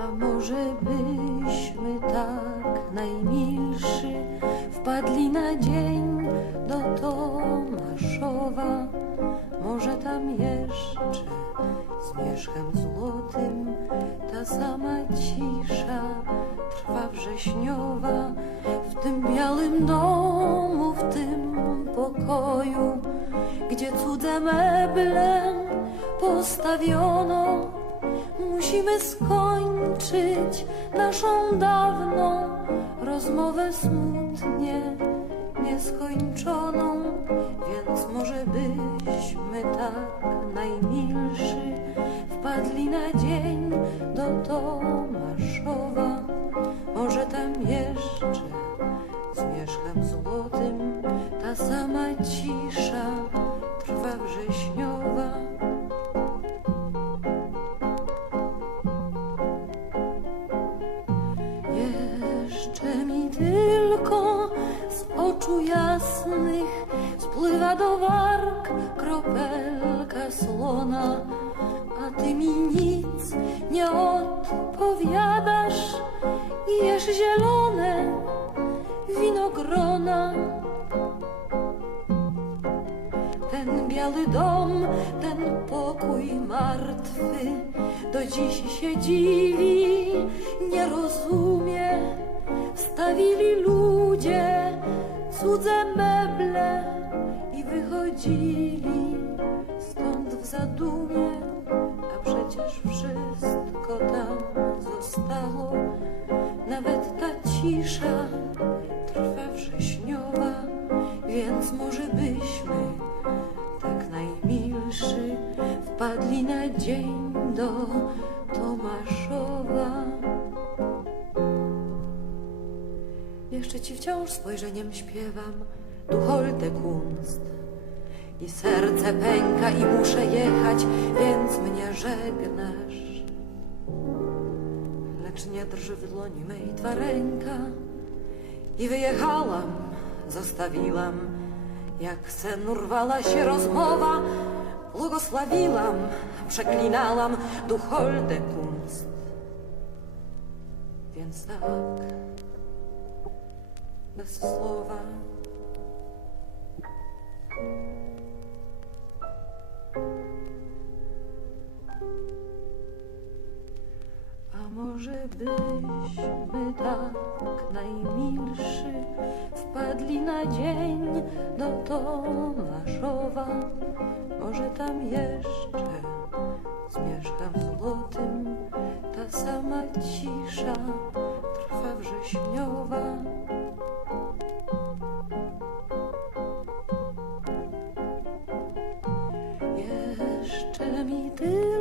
A może byśmy tak najmilszy wpadli na dzień do Tomaszowa? Może tam jeszcze z wierzchem złotym ta sama cisza w tym białym domu, w tym pokoju, gdzie cudze meble postawiono. Musimy skończyć naszą dawną rozmowę smutnie nieskończoną, więc może byśmy tak najmilszy wpadli na dzień do Tomaszowa. Jasnych spływa do warg kropelka słona, a ty mi nic nie odpowiadasz i jesz zielone winogrona. Ten biały dom, ten pokój martwy, do dziś się dziwi, nie rozumie. Stawili ludzie cudze meble i wychodzili stąd w zadumie, a przecież wszystko tam zostało, nawet ta cisza trwa wrześniowa, więc może byśmy tak najmilszy wpadli na dzień do Tomaszowa. Jeszcze ci wciąż spojrzeniem śpiewam. Holte Kunst. I serce pęka i muszę jechać, więc mnie żegnasz. Lecz nie drży w dłoni mej twa ręka. I wyjechałam, zostawiłam, jak sen urwała się rozmowa, błogosławiłam, przeklinałam. Du holte Kunst. Więc tak, bez słowa. A może byśmy tak najmilszy wpadli na dzień do Tomaszowa? Może tam jeszcze z mieszkam złotym ta sama cisza trwa wrześniowa. mi te